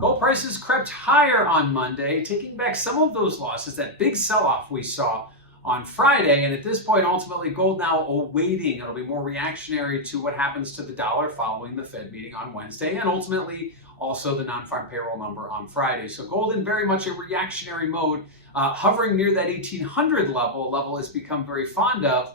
Gold prices crept higher on Monday, taking back some of those losses, that big sell-off we saw on Friday. And at this point, ultimately, gold now awaiting. It'll be more reactionary to what happens to the dollar following the Fed meeting on Wednesday, and ultimately also the non-farm payroll number on Friday. So gold in very much a reactionary mode, hovering near that 1800 level, a level it's become very fond of.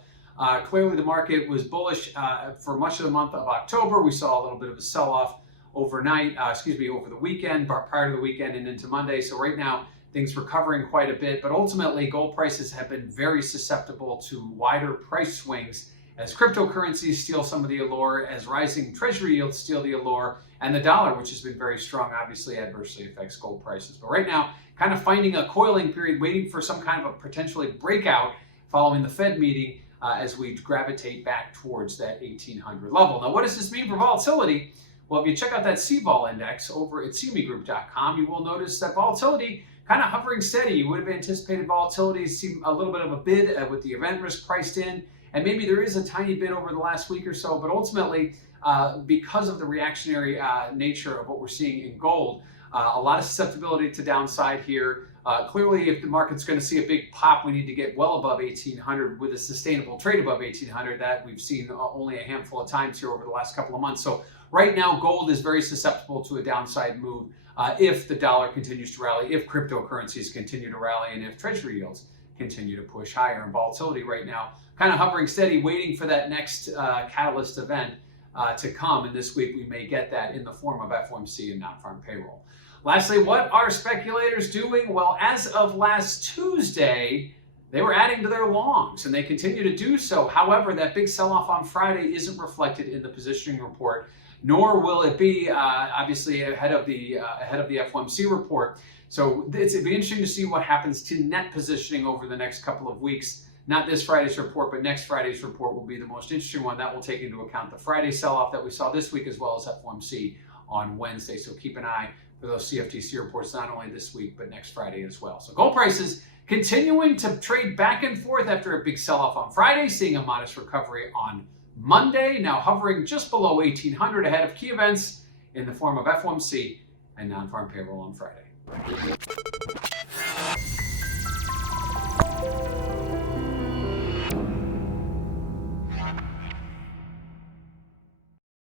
Clearly, the market was bullish for much of the month of October. We saw a little bit of a sell-off overnight, over the weekend, prior to the weekend and into Monday. So right now, things recovering quite a bit, but ultimately gold prices have been very susceptible to wider price swings as cryptocurrencies steal some of the allure, as rising treasury yields steal the allure, and the dollar, which has been very strong, obviously adversely affects gold prices. But right now, kind of finding a coiling period, waiting for some kind of a potentially breakout following the Fed meeting as we gravitate back towards that 1800 level. Now, what does this mean for volatility? Well, if you check out that CVOL index over at cmegroup.com, you will notice that volatility kind of hovering steady. You would have anticipated volatility, see a little bit of a bid with the event risk priced in, and maybe there is a tiny bid over the last week or so, but ultimately, because of the reactionary nature of what we're seeing in gold, a lot of susceptibility to downside here. Clearly, if the market's going to see a big pop, we need to get well above 1800 with a sustainable trade above 1800. That we've seen only a handful of times here over the last couple of months. So right now, gold is very susceptible to a downside move if the dollar continues to rally, if cryptocurrencies continue to rally, and if treasury yields continue to push higher. And volatility right now kind of hovering steady, waiting for that next catalyst event to come. And this week we may get that in the form of FOMC and non-farm payroll. Lastly, what are speculators doing? Well, as of last Tuesday, they were adding to their longs, and they continue to do so. However, that big sell-off on Friday isn't reflected in the positioning report, nor will it be obviously ahead of the FOMC report. So it'd be interesting to see what happens to net positioning over the next couple of weeks. Not this Friday's report, but next Friday's report will be the most interesting one. That will take into account the Friday sell-off that we saw this week, as well as FOMC on Wednesday. So keep an eye for those CFTC reports, not only this week, but next Friday as well. So gold prices continuing to trade back and forth after a big sell-off on Friday, seeing a modest recovery on Monday, now hovering just below 1800 ahead of key events in the form of FOMC and non-farm payroll on Friday.